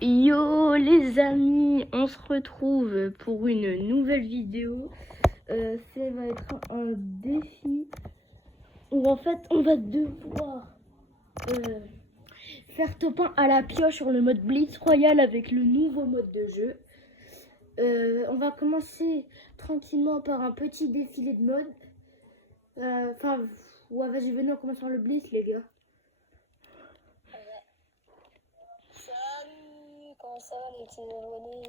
Yo les amis, on se retrouve pour une nouvelle vidéo. Ça va être un défi où en fait on va devoir faire top 1 à la pioche sur le mode Blitz Royale avec le nouveau mode de jeu. On va commencer tranquillement par un petit défilé de mode. Ouais, vas-y, venez, on commence par le Blitz les gars. Salut, comment ça va les petits abonnés?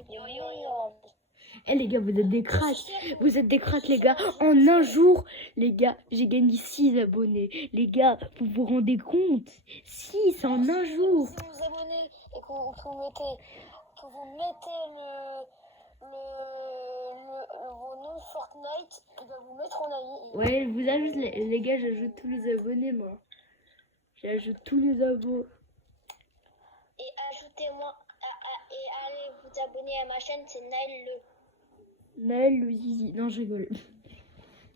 Eh les gars, vous êtes des cracks. Vous êtes des cracks les gars. En un jour, les gars, j'ai gagné 6 abonnés. Les gars, vous vous rendez compte? 6 en un jour. Si vous vous abonnez et que vous mettez vos noms Fortnite, il va vous mettre en ami. Ouais, vous ajoute les gars, j'ajoute tous les abonnés moi. J'ajoute tous les abos. Et ajoutez-moi et allez vous abonner à ma chaîne, c'est Naël le zizi. Non, je rigole.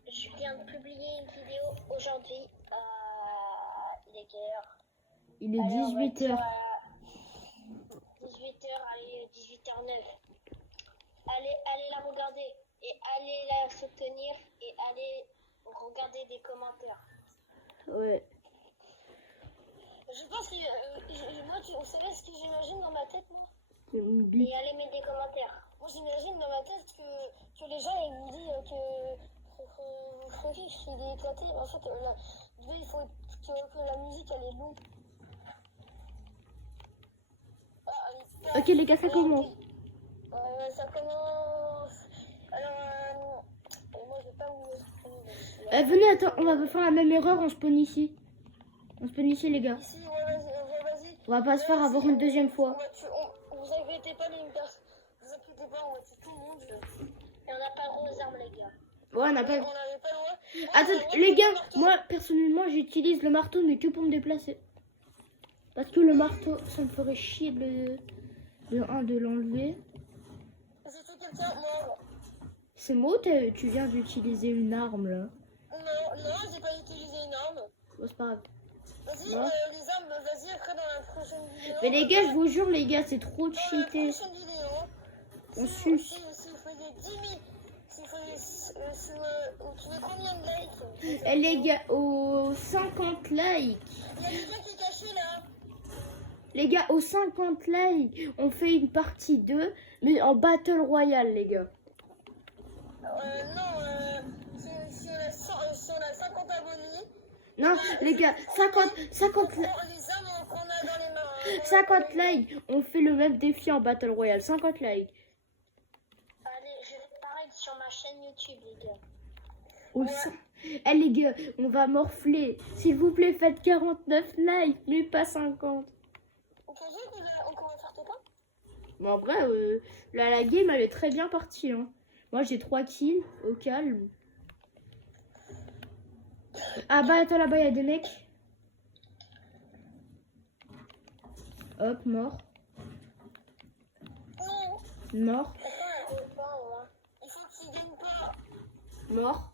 Je viens de publier une vidéo aujourd'hui. Il est quelle heure? Il est 18h. 18h, allez, 18h09. Allez la regarder et allez la soutenir et allez regarder des commentaires. Ouais. Je pense que moi, vous savez ce que j'imagine dans ma tête, moi? C'est une bite. Et allez mettre des commentaires. Moi, j'imagine dans ma tête que les gens ils me disent que Frédéric il est éclaté. Mais en fait, il faut que la musique elle est longue. Ok les gars, ça commence. Ça commence. Alors, moi je vais pas vous. Venez, attends, on va faire la même erreur, on spawn ici. On spawn ici les gars. Ici, vas-y. On va pas se faire avoir une deuxième fois. Vous inquiétez pas, vous inquiétez pas, on va tuer tout le monde. Et on n'a pas le droit aux armes, les gars. Ouais, on n'a pas. On n'avait pas le droit. Attends, les gars, moi personnellement j'utilise le marteau mais que pour me déplacer. Parce que le marteau, ça me ferait chier de l'enlever. C'est tout quelqu'un mort. C'est moi ou tu viens d'utiliser une arme là? Non, j'ai pas utilisé une arme. Bon, c'est pas grave. Vas-y, Ouais. les armes, vas-y, après dans la prochaine vidéo. Mais les gars, je vous jure, les gars, c'est trop Dans cheaté. la prochaine vidéo, On si suce. vous faisiez 10 000, si vous faisiez, tu veux combien de likes? Eh les gars, aux 50 likes. Il y a quelqu'un qui est caché là. Les gars, aux 50 likes, on fait une partie 2, mais en Battle Royale, les gars. Si on a 50 abonnés. Non, les gars, 50 Les armes qu'on a dans les mains. 50 likes, on fait le même défi en Battle Royale. 50 likes. Allez, je vais pareil sur ma chaîne YouTube, les gars. Eh les gars, on va morfler. S'il vous plaît, faites 49 likes, mais pas 50. Vous pensez qu'on va faire tout ça? Bon, après, la game, elle est très bien partie. Hein. Moi, j'ai 3 kills, au calme. Ah bah, attends, là-bas, il y a des mecs. Hop, mort. Mort. Il faut qu'il gagne pas. Mort.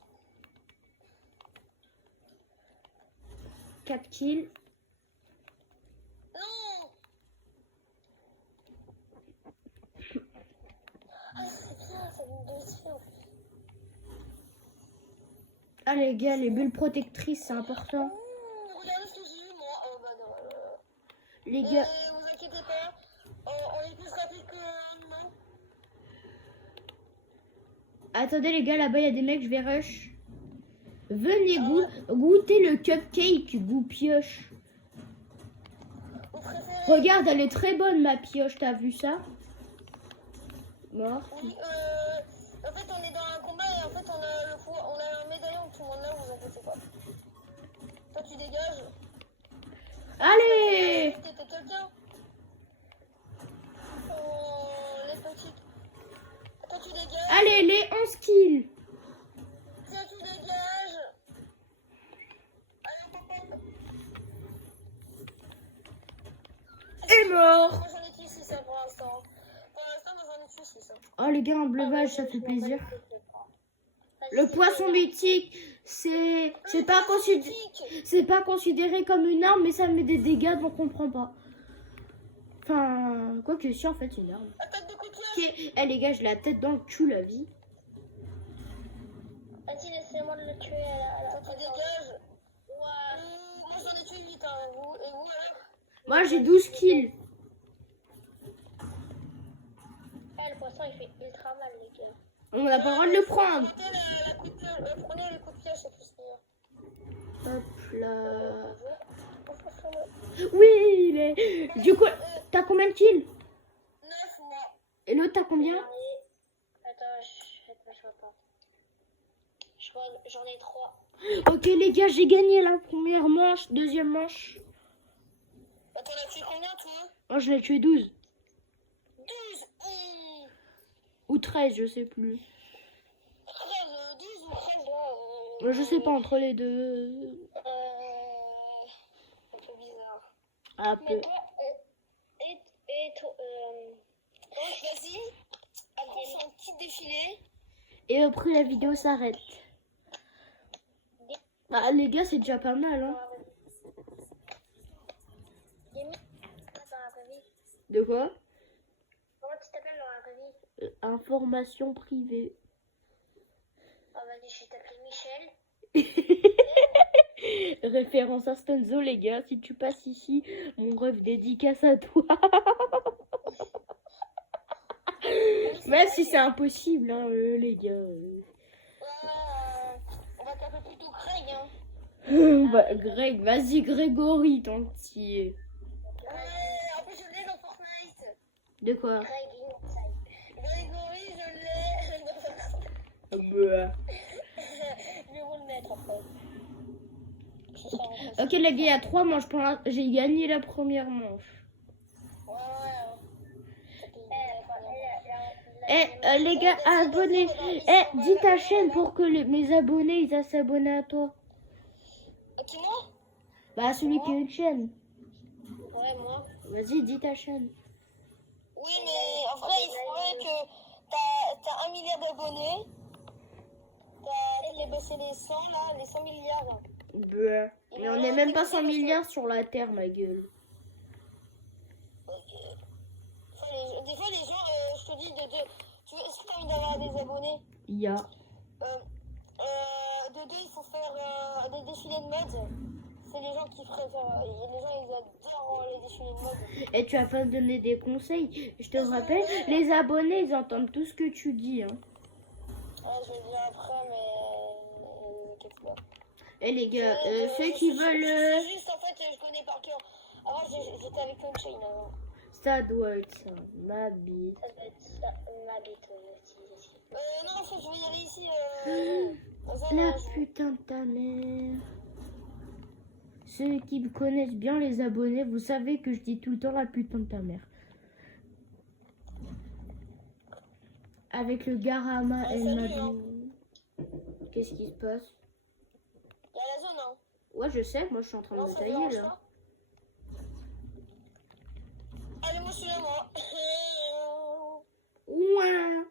4 kills. Non. Ah, c'est bien, ça me donne. Ah les gars, les bulles protectrices, c'est important. Regardez ce que j'ai eu, moi. Oh, bah non. Les gars, Vous inquiétez pas, on est plus rapide que l'humain. attendez les gars, là-bas, il y a des mecs, je vais rush. Venez goûter le cupcake, goût pioche. Vous préférez... Regarde, elle est très bonne, ma pioche, t'as vu ça? Mort. Oui, en fait, on est dans un combat et en fait, on a un médaillon tout le monde là, vous inquiétez pas. Toi, tu dégages. Allez! T'étais quelqu'un. Oh, les petites. Toi, tu dégages. Allez, les 11 kills. Tiens, tu dégages. Allez, papa. Et mort. Moi, j'en ai tué 6 pour l'instant. Pour l'instant, moi, j'en ai tué 6. Oh les gars, un bleuvage, ça fait plaisir. Le poisson mythique, c'est pas considéré comme une arme, mais ça met des dégâts, donc on prend pas. Enfin, quoi que si, en fait, c'est une arme. Attaque de coup de Ok, pièce. eh les gars, j'ai la tête dans le cul, la vie. Vas-y, laissez-moi de le tuer à la tu dégages. Ouais. Moi, j'en ai tué 8, hein. Et vous, alors? Moi, j'ai 12 kills. Eh, le poisson, il fait ultra mal, les gars. On n'a pas le droit de le prendre. Prenez le coup de pièce, c'est plus meilleur. Hop là. Oui, il est... Du coup, t'as combien de kills? 9 mois. Et l'autre, t'as combien? Attends, je vois pas. J'en ai 3. Ok, les gars, j'ai gagné la première manche, deuxième manche. Attends, on a tué combien, toi? Moi, je l'ai tué 12. 12. Ou 13, je sais plus. 13, 12 ou 13, là. Je sais pas, entre les deux. Un peu bizarre. Un peu. Mais toi, et toi, vas-y. Après, on fait un petit défilé. Et après, la vidéo s'arrête. Bah, les gars, c'est déjà pas mal, hein. Dans la vraie vie. De quoi? Comment tu t'appelles dans la vraie vie? Information privée. Ah, vas-y, je vais t'appeler Michel. Référence à Stonzo, les gars. Si tu passes ici, mon rêve dédicace à toi. Même si c'est impossible, hein, les gars. On va t'appeler plutôt Craig, hein. Bah, Greg, vas-y, Grégory, tant que t'y es. En plus, je l'ai dans Fortnite. De quoi? Craig Inside. Grégory, je l'ai. Bah. Je vais vous le mettre après. Ce sera en Ok, les gars, il y a 3 manches. J'ai gagné la première manche. Eh, les gars, abonnez. Eh, dis ta chaîne pour que mes abonnés, ils s'abonnent à toi. Qui, moi? Bah, celui qui a une chaîne. Ouais, moi. Vas-y, dis ta chaîne. Oui, mais en vrai, il faudrait que t'as 1 milliard d'abonnés. C'est les 100, là, les 100 milliards. Bah. Mais on n'est même pas 100 milliards sur la Terre, ma gueule. Enfin, des fois, les gens, je te dis, est-ce que t'as envie d'avoir des abonnés? Il y a. De deux, il faut faire des défilés de mode. C'est les gens qui préfèrent. Les gens, ils adorent les défilés de mode. Et tu vas pas me donner des conseils. Je te rappelle, les abonnés, ils entendent tout ce que tu dis. Hein. Ouais, je vais le dire après, mais. Qu'est-ce que Et les gars, ceux qui veulent. C'est juste, en fait, je connais par cœur. Avant, j'étais avec Unchain avant. Ça doit être ça, ma bite. Ça doit être ça, ma bite aussi. Non, en fait, je vais y aller ici. La putain de ta mère. Ceux qui me connaissent bien, les abonnés, vous savez que je dis tout le temps la putain de ta mère. Avec le Garama et salut, ma hein. Qu'est-ce qui se passe? Il y a la zone, hein. Ouais, je sais, moi je suis en train de Non, me ça tailler dérange là. pas. Allez, moi, je suis là, moi. Ouin.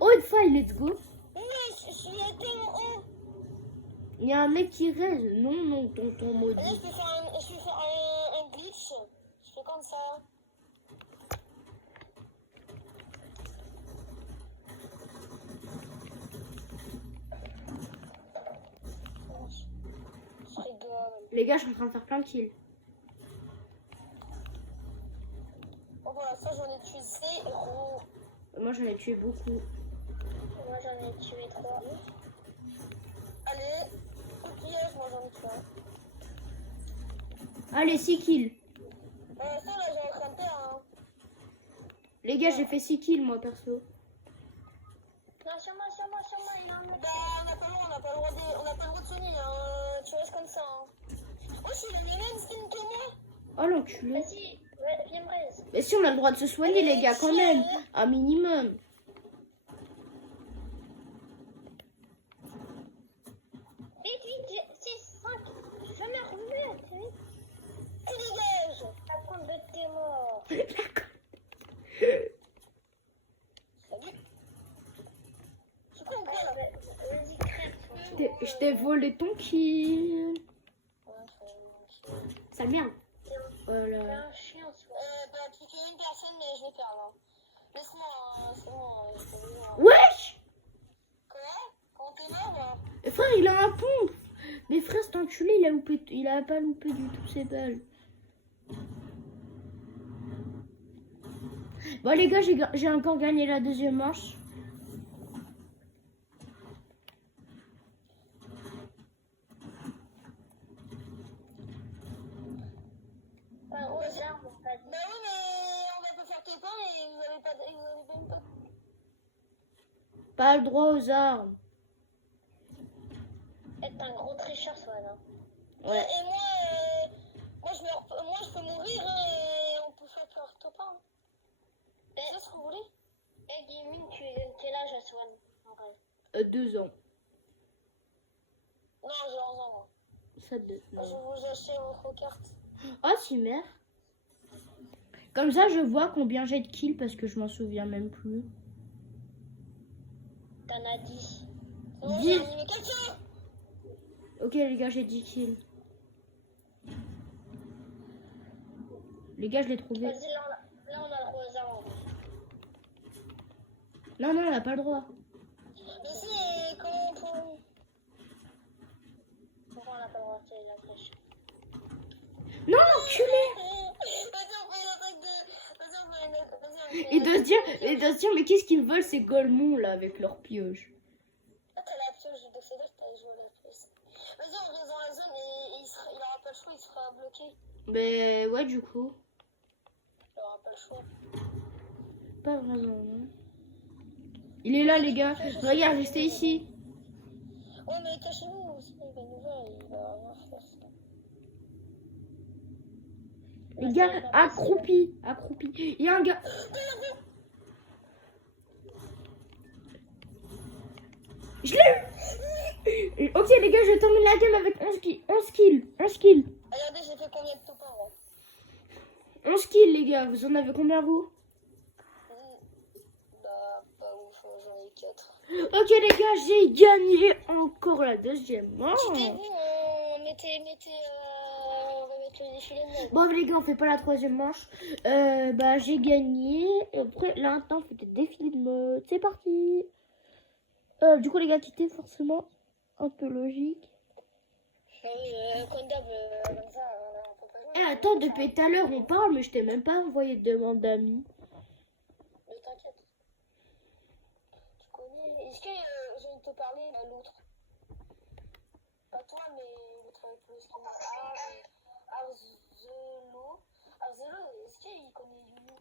Oh, une faille, let's go. Ouais, je suis là tellement haut. Il y a un mec qui reste. Non, non, tonton Allez, maudit. je peux faire un glitch. Je fais comme ça. Je rigole. Les gars, je suis en train de faire plein de kills. Bon, voilà, ça, j'en ai tué 0. Moi, j'en ai tué beaucoup. Moi, j'en ai tué 3. Allez, coquillage, moi, j'en ai tué 1. Allez, 6 kills. Ça, là, j'ai en train de faire, hein. Les gars, j'ai fait 6 kills, moi, perso. Non, sur moi, il y a un mec. Bah, on n'a pas le droit de sonner, hein. Tu restes comme ça, hein. Oh, je suis le même skin que moi. Oh, l'enculé. Vas-y, ouais, viens, braise. Mais si, on a le droit de se soigner, les gars, quand même. Un minimum. Vite, 6, 5. Je me remets, vite. Et dégage. À prendre de tes morts. Salut. C'est quoi, encore, là? Vas-y, crève. Je t'ai volé ton kill. Sale merde. Voilà. C'est un chien, ça. Bah, je vais perdre. Hein. Laisse-moi, c'est bon, j'ai pas besoin. Wesh! Quoi? Quand t'es mort, là? Frère, il a un pompe. Mais frère, cet enculé, il a pas loupé du tout ses balles. Bon les gars, j'ai encore gagné la deuxième manche. Bah oui, mais on va pas faire tes pains et vous avez même pas... Pas le droit aux armes. T'es un gros tricheur, Swan. Hein. Ouais. Et moi, je peux mourir et on peut faire leur top 1. C'est ce que vous voulez? Gaming, tu es quel âge à Swan? En vrai. 2 ans. Non, j'ai 11 ans. Moi. Ça 2. Je vais vous acheter votre carte. Oh, si mère. Comme ça, je vois combien j'ai de kills parce que je m'en souviens même plus. T'en as 10. 10. Mais quelqu'un! Ok les gars, j'ai 10 kills. Les gars, je l'ai trouvé. Vas-y, là, on a le droit aux armes. Non, on n'a pas le droit. Mais si, comment on peut... Pourquoi on n'a pas le droit? C'est la triche. Non, l'enculé! Vas-y, on fait une attaque de... Vas-y, on fait une attaque... Il doit se dire, mais qu'est-ce qu'ils veulent ces Golemons là avec leurs pioches? Ah, t'as la pioche, donc c'est là que t'as joué à la pioche. Vas-y, on reste dans la zone et il aura pas le choix, il sera bloqué. Mais ouais, du coup. Il aura pas le choix. Pas vraiment, non. Il est là, les gars. Regarde, restez ici. Ouais, mais cachez-vous, sinon il va nous voir, il va rien faire. Ça. Les gars, accroupi. Il y a un gars. Je l'ai eu. Ok, les gars, je termine la game avec 11 kills. 11 kills. Regardez, j'ai fait combien de top 1, moi? 11 kills, les gars. Vous en avez combien, vous? Bah, pas ouf, j'en ai 4. Ok, les gars, j'ai gagné encore la deuxième manche. Quittez-vous, on va mettre le défilé de mode. Bon, les gars, on fait pas la troisième manche. Bah, j'ai gagné. Et après, là, maintenant, on fait des défilés de mode. C'est parti. Du coup, les gars, quitter, forcément. Un peu logique. Oui, comme d'hab, comme ça, on peut pas jouer. Eh, attends, depuis tout à l'heure, on parle, mais je t'ai même pas envoyé de demande d'amis. Mais t'inquiète. Tu connais. Est-ce que j'ai envie de te parler à l'autre? Pas toi, mais l'autre avec le skin. Arzelo. Arzelo, est-ce qu'il connaît Youyou?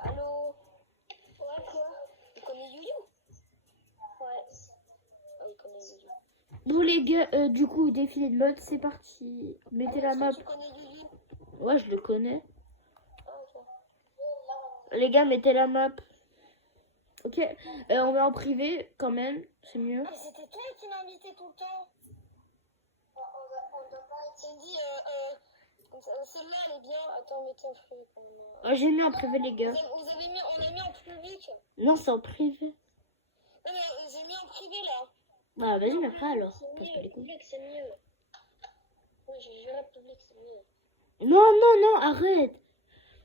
Allô? Ouais, quoi? Il connaît Youyou? Ouais. Ah, il connaît Youyou. Bon, les gars, du coup, défilé de mode, c'est parti. Mettez la map. Tu connais Youyou? Ouais, je le connais. Ah, ok. Les gars, mettez la map. Ok, on va en privé quand même, c'est mieux. Mais c'était toi qui m'invitais tout le temps. On doit pas être. Cindy, celle-là elle est bien. Attends, mettez en privé quand même. Ah, j'ai mis en privé, les gars. On a mis en public. Non, c'est en privé. Non, mais j'ai mis en privé là. Bah, vas-y, mais après alors. C'est Passe pas mieux, les couilles. public c'est mieux. Ouais, j'ai juré public c'est mieux. Non, non, non, arrête.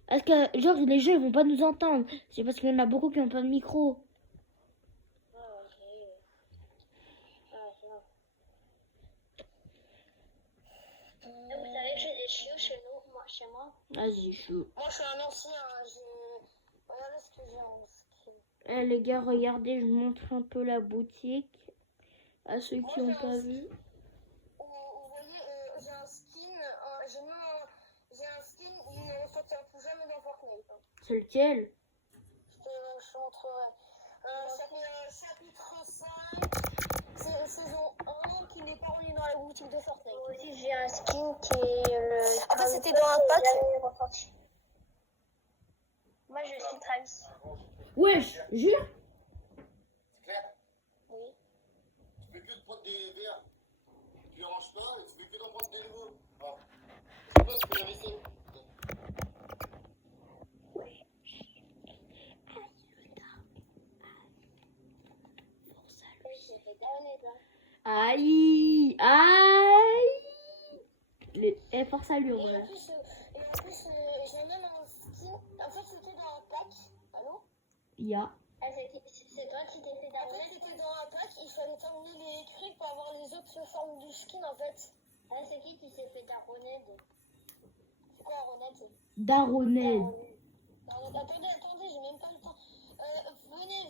Parce que, genre, les gens, ils vont pas nous entendre. C'est parce qu'il y en a beaucoup qui ont pas de micro. Ah, ok. Ah, c'est bon. Vous savez que j'ai des chiots chez moi. Vas-y, chou. Moi, je suis un ancien. Regardez ce que j'ai en skin. Eh, les gars, regardez, je montre un peu la boutique à ceux qui n'ont pas vu. Vous voyez, j'ai un skin. J'ai un skin qui ne sortira plus jamais dans Fortnite. Hein. C'est lequel? Je te montrerai. Chapitre 5, c'est saison 1 qui n'est pas relié dans la boutique de Fortnite. Moi aussi, j'ai un skin qui est. Après, c'était dans un pack. Moi, je suis Travis. Wesh, jure. C'est clair? Oui. Tu fais que de prendre des verres qui ne rangent pas et tu fais que d'en prendre des nouveaux. Ah. Toi, tu fais la vaisselle. Aïe, aïe. force à lui, en Et vrai. en plus, j'ai même un skin. En fait, c'était dans un pack. Allô? Ya. Ah, c'est toi qui t'es fait d'arronner. En fait, c'était dans un pack. Il fallait terminer les trucs pour avoir les autres formes du skin, en fait. Ah, c'est qui s'est fait d'arronner? C'est quoi, Ronette? Daroned. Attendez, j'ai même pas le temps. Venez,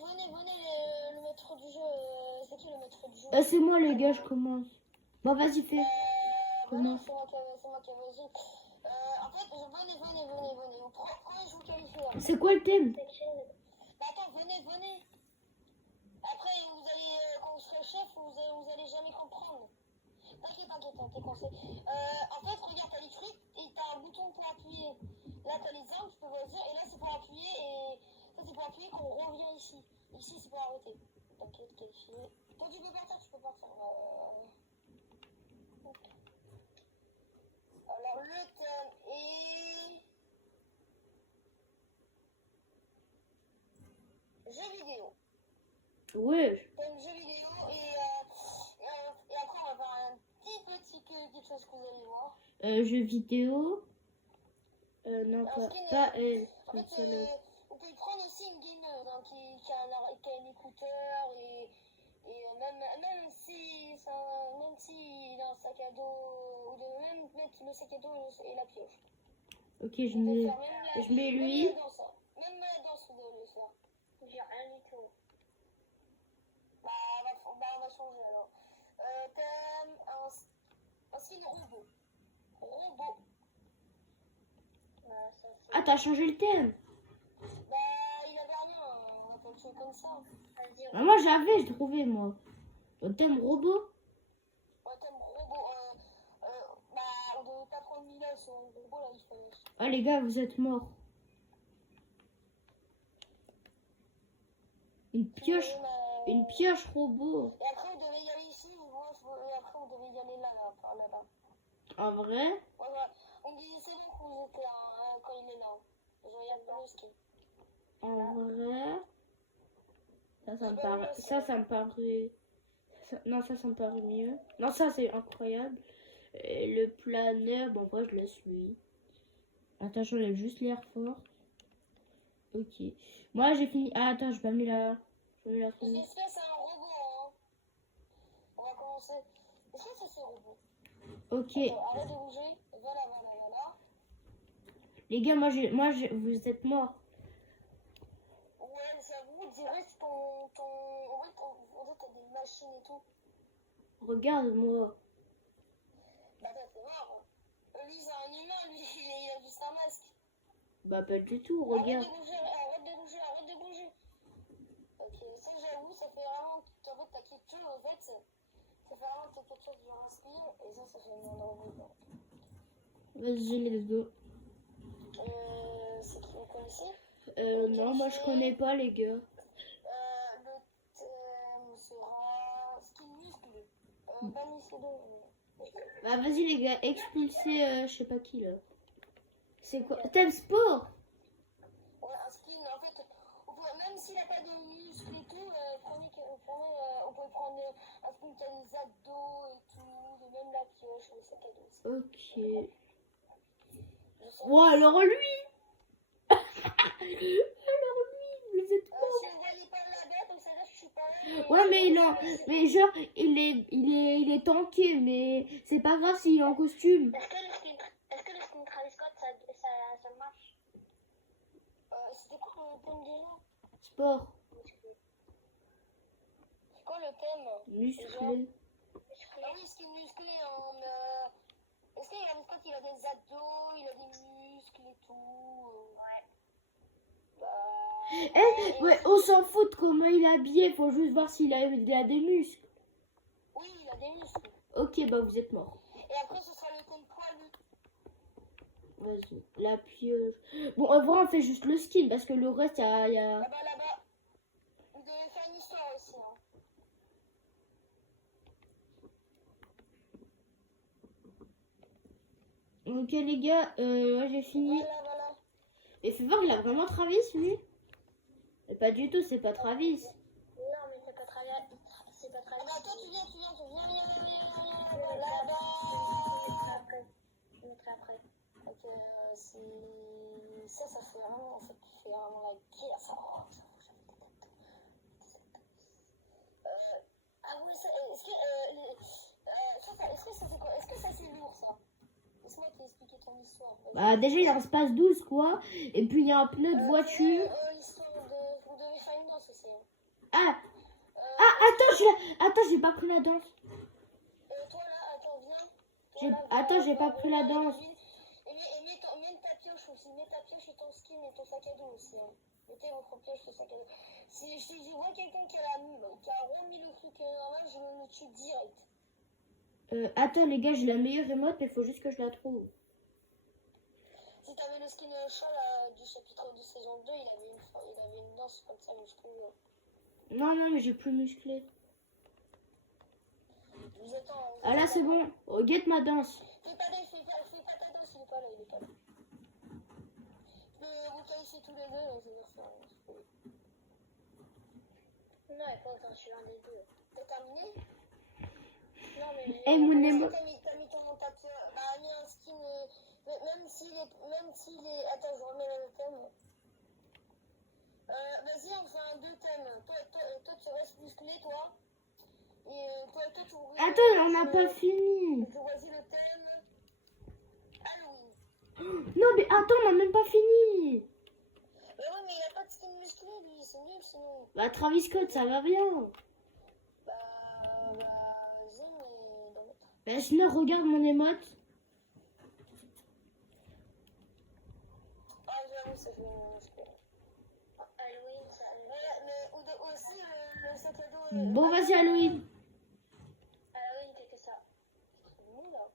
le maître du jeu. C'est qui le maître du jeu? C'est moi, les gars, je commence. Bon, vas-y, fais. Non, c'est moi qui vas-y. En fait, venez. Pourquoi je vous qualifie là? C'est quoi le thème? Bah attends, venez. Après, vous allez, quand vous serez chef, vous allez jamais comprendre. T'inquiète, t'es coincé. En fait, regarde, t'as les trucs et t'as un bouton pour appuyer. Là, t'as les armes, tu peux choisir, et là, c'est pour appuyer, et ça, c'est pour appuyer qu'on revient ici. Ici, c'est pour arrêter. T'inquiète, qualifié. Quand tu peux partir, tu peux partir. Alors, le thème est... jeux vidéo. Ouais. Thème jeux vidéo, et après, on va faire un petit quelque chose que vous allez voir. Jeux vidéo. Non, Un pas skin, elle. En fait, on peut prendre aussi une gameuse hein, qui a un écouteur et même si il a un sac à dos ou de même mettre le sac à dos et la pioche. Ok, On peut faire même je mets lui. Même la danse, hein. Même la danse de le faire. J'ai rien du tout. Bah on va changer alors. Thème un skin robot. Ah, t'as changé le thème. Bah, il avait rien, on va pas le faire comme ça. Vas-y, Ah, moi, j'ai trouvé, moi. Le thème robot. ouais, thème robot, bah, on devait pas prendre 1000 sur le robot, là, il faut... Ah, les gars, vous êtes morts. Une pioche robot. Et après, vous devez y aller ici, et après, vous devez y aller là, par là-bas. En vrai? Voilà. On dit, c'est bon que vous êtes là, hein, quand il est là. Je regarde pas le ski. En vrai? Ça me paraît... Non, ça me paraît mieux. Non, ça, c'est incroyable. Et le planeur, bon, moi, je laisse lui. Attends, j'enlève juste l'air fort. Ok. Moi, j'ai fini... Ah, attends, je mis la... Est-ce que c'est un robot, hein? On va commencer. Est-ce que c'est robot? Ok. Attends, arrête de bouger. Voilà. Les gars, vous êtes morts. Ouais, j'avoue, direct ton... En fait, t'as des machines et tout. Regarde-moi. Bah, c'est mort. Lui, c'est un humain, lui, il a juste un masque. Bah, pas du tout, regarde. Arrête de bouger. Ok, ça, j'avoue, ça fait vraiment... En fait, t'as quelque chose, en fait, ça fait vraiment que t'as quelque chose de inspire, et ça fait une robot. Vas-y, let's go. C'est qui vous connaissez? Non, moi, je connais pas, les gars. Le thème sera skin musclé. Pas musclé, Bah, vas-y, les gars, expulsez, je sais pas qui, là. C'est quoi? Thème sport? Ouais, un skin, en fait, même s'il n'a pas de muscles et tout, on peut prendre un skin qui a des abdos et tout, et même la pioche, le sac à dos. Ok. Oh, alors lui! Vous êtes morts. Si vous voyez pas la bête, donc ça veut dire que je suis pas là. Ouais, mais genre, il est tanké, mais c'est pas grave s'il est en costume. Est-ce que le skin Travis Scott, ça marche? C'était quoi le thème déjà? Sport. C'est quoi le thème? Musclé. Ah oui, skin musclé, est-ce qu'il y a Scott, il a des abdos, il a des muscles et tout? Ouais. Ouais, on s'en fout de comment il est habillé, faut juste voir s'il a des muscles. Oui, il a des muscles. Ok, bah vous êtes mort. Et après, ce sera le thème poilu. Vas-y, la pioche. Bon, en vrai, on fait juste le skin parce que le reste, il y a... Là-bas. Vous devez faire une histoire aussi. Hein. Ok, les gars, j'ai fini. Voilà. Et fais voir, il a vraiment Travis, lui? Mais pas du tout, c'est pas Travis. Non, mais c'est pas Travis. C'est pas Travis. Toi, tu viens. Là-bas. après. Donc, ça fait vraiment, en fait, tu fais vraiment la guerre. Ça, ah ouais, ça, est-ce que ça c'est quoi? Est-ce que ça c'est lourd ça? Laisse-moi t'expliquer ton histoire. Bah, déjà, il en se passe 12, quoi. Et puis, il y a un pneu de voiture. L'histoire de. Vous devez faire une danse aussi. Hein. Ah, attends, j'ai pas pris la danse. Toi là, attends, viens. Attends, j'ai pas pris la danse. Et mets ta pioche aussi. Mets ta pioche et ton skin et ton sac à dos aussi. Hein. Mettez votre pioche et ton sac à dos. Si je vois quelqu'un qui a remis le truc normal, je me tue direct. Attends, les gars, j'ai la meilleure remote, mais il faut juste que je la trouve. Si t'avais le skin chat là, du chapitre de saison 2, il avait une danse comme ça, musclée. Non, mais j'ai plus musclé. Vous attends. Ah là, c'est bon. Oh, get ma danse. Fais pas ta danse, il est pas là, il est pas là. Vous qualifiez tous les deux, je vais faire. Non, il faut que je suis un des deux. T'as terminé? Non, mais. Eh, mon émo. T'as mis ton tapis. Bah, mis un skin. Même s'il est. Attends, je remets le thème. Vas-y, on fait un deux thèmes. Toi, tu restes musclé, toi. Et toi, tu. Attends, on n'a pas fini. Tu choisis le thème. Halloween. Non, mais attends, on n'a même pas fini. Mais oui, mais il a pas de skin musclé, lui. C'est nul, sinon. Bah, Travis Scott, ça va bien. Vas-y, mais dans l'autre. Bah, sinon, regarde mon émote. Ah, j'avoue, ça fait musclé. Halloween, ça. Mais aussi, le sac à dos. Bon, vas-y, Halloween. Halloween, qu'est-ce que ça? C'est nul, là.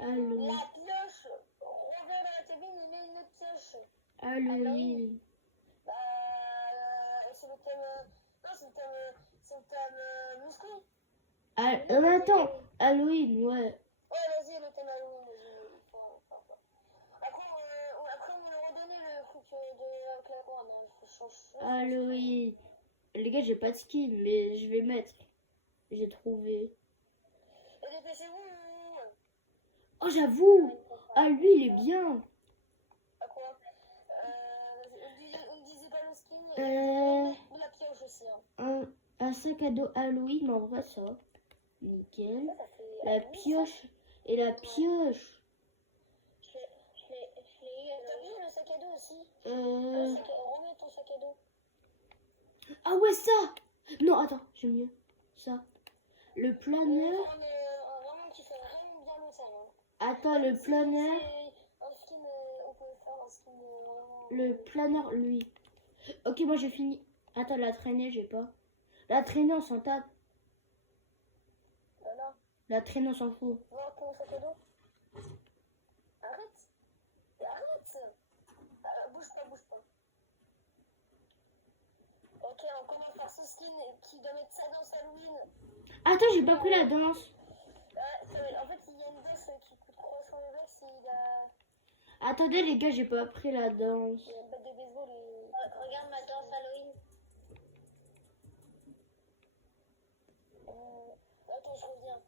Halloween. La pioche. Reviens dans la cabine et mets une autre pioche. Halloween. Bah, c'est le thème. Non, c'est le thème musclé. Attends, Halloween, ouais. Ouais, vas-y, le thème Halloween. Après, on me redonner le truc de la couronne. Hein. Je change. Halloween. Les gars, j'ai pas de skin, mais je vais mettre. J'ai trouvé. Et dépêchez-vous. Oh, j'avoue. Ah, lui, il est bien. À quoi? On me disait pas le skin. De la pioche aussi. Hein. Un sac à dos Halloween, en vrai, ça. Nickel. Ça fait La pioche. Et la pioche. Je l'ai eu. T'as vu le sac à dos aussi? Euh... Remets ton sac à dos. Ah ouais, ça. Non, attends, j'ai mieux. Ça. Le planeur. Vraiment, qui fait vraiment bien le thème. Hein. Attends, le planeur. Un skin, on peut faire un skin vraiment. Le planeur, lui. Ok, moi j'ai fini. Attends, la traînée, j'ai pas. La traînée, on s'en tape. Voilà. La traînée, on s'en fout. Voir ton sac à dos. Arrête. Bouge pas. Ok, on commence par ce skin qui doit mettre ça dans Halloween. Attends, j'ai pas pris la danse. En fait, il y a une danse qui coûte 300 euros s'il a. Attendez, les gars, j'ai pas pris la danse. Il y a une batte de baseball et. Regarde ma danse Halloween. Attends, je reviens.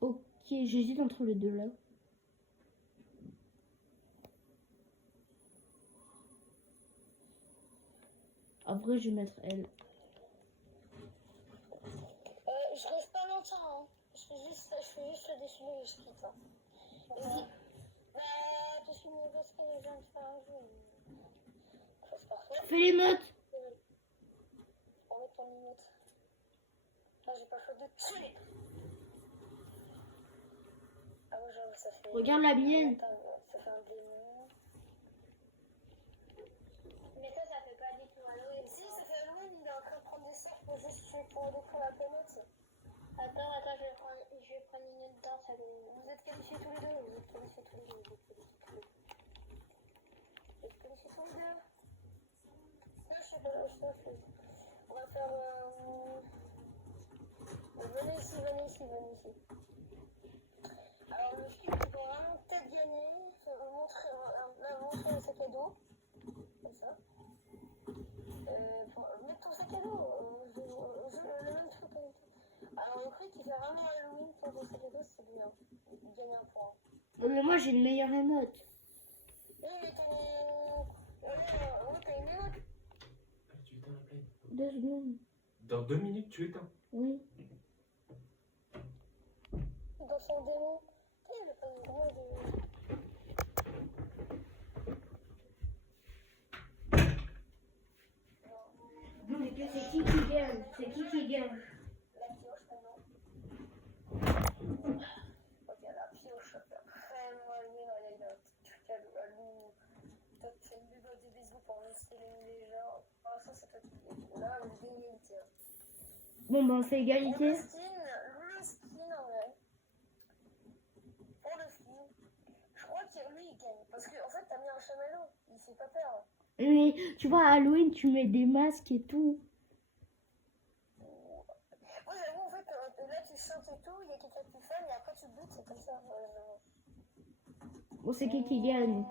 Ok, j'hésite entre les deux là. En vrai, je vais mettre elle. Je reste pas longtemps, hein. Je fais juste le défilé et je quitte. Hein. Vas-y. Parce que mon gosse, il vient de faire un jeu. C'est parfait. Fais les mottes. On met ton limite. Là, j'ai pas le choix de tuer. Ah ouais, j'avoue, ça fait. Regarde la mienne. Ça fait un démon. Mais ça fait pas du tout Halloween. Si, ça fait Halloween, il est en train de prendre des sorts pour juste pour détruire la planète. Attends, je vais prendre une autre danse Halloween. Vous êtes qualifiés tous les deux. Vous êtes qualifiés tous les deux. Non, je sais pas, on va faire. Venez ici. Alors, le film qui va vraiment peut-être gagner, je vais vous montrer. Là, avant sur le sac à dos. Comme ça. Pour mettre ton sac à dos. Le même truc. Alors, le truc qui fait vraiment Halloween pour ton sac à dos, c'est bien. Il gagne un point. Non, mais moi j'ai une meilleure émote. Oui, mais ton. Oui, t'as une émote. Tu éteins la play. 2 secondes. Dans 2 minutes, tu éteins. Oui. Dans son démon. Il n'y a pas de gros de. Non, mais c'est qui gagne? C'est qui gagne? La pioche maintenant. Ok, la pioche. Après, moi, lui, non, il a un truc à loup. Toi, tu fais une bulle de bisous pour lancer les gens. Pour l'instant, c'est toi qui gagne. Là, on est égalité. Bon, ben c'est égalité. Le skin, en vrai. Pour le skin, je crois que lui, il gagne. Parce qu'en fait, t'as mis un chamallow. Il fait pas peur. Mais tu vois, à Halloween, tu mets des masques et tout. Moi, j'avoue, en fait, là, tu chantes et tout, il y a quelqu'un qui fait, et après, tu butes, c'est comme ça. Bon, c'est qui gagne?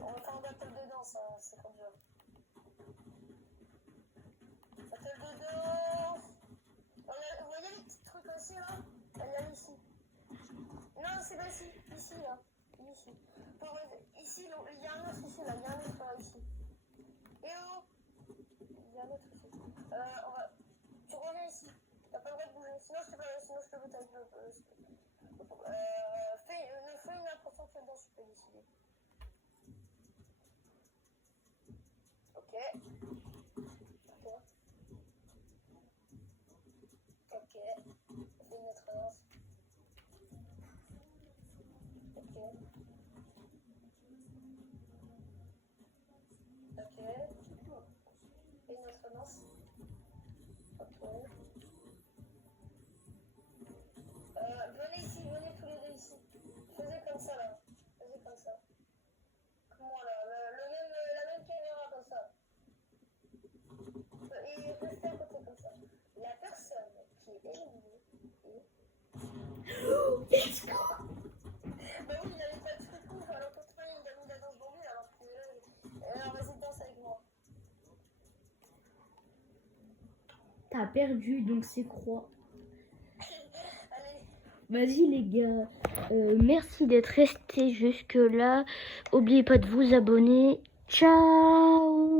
On va faire un battle de danse, hein, c'est trop dur. Battle de danse. Vous voyez les petits trucs aussi, là? Elle est ici. Non, c'est pas ici. Ici, là. Ici. Ici, il y a un autre ici, là. Il y a un autre là, ici. Et oh! Il y a un autre ici. Tu reviens ici. T'as pas le droit de bouger. Sinon, je te bute avec le. Fais une importante danse, je peux décider. Ok. Ok. On fait une autre danse. Ok. Ok. Et une autre danse. Ok. Venez ici, venez tous les deux ici. Faisez comme ça là. Faisez comme ça. Comme moi là. La même caméra comme ça. Et restez à côté comme ça. La personne qui est éliminée est. Bah oui, il n'avait pas de truc ouf, alors que toi, il a mis la danse pour lui, alors que. Alors vas-y, danse avec moi. T'as perdu, donc c'est croix. Allez. Vas-y les gars, merci d'être restés jusque là. N'oubliez pas de vous abonner. Ciao.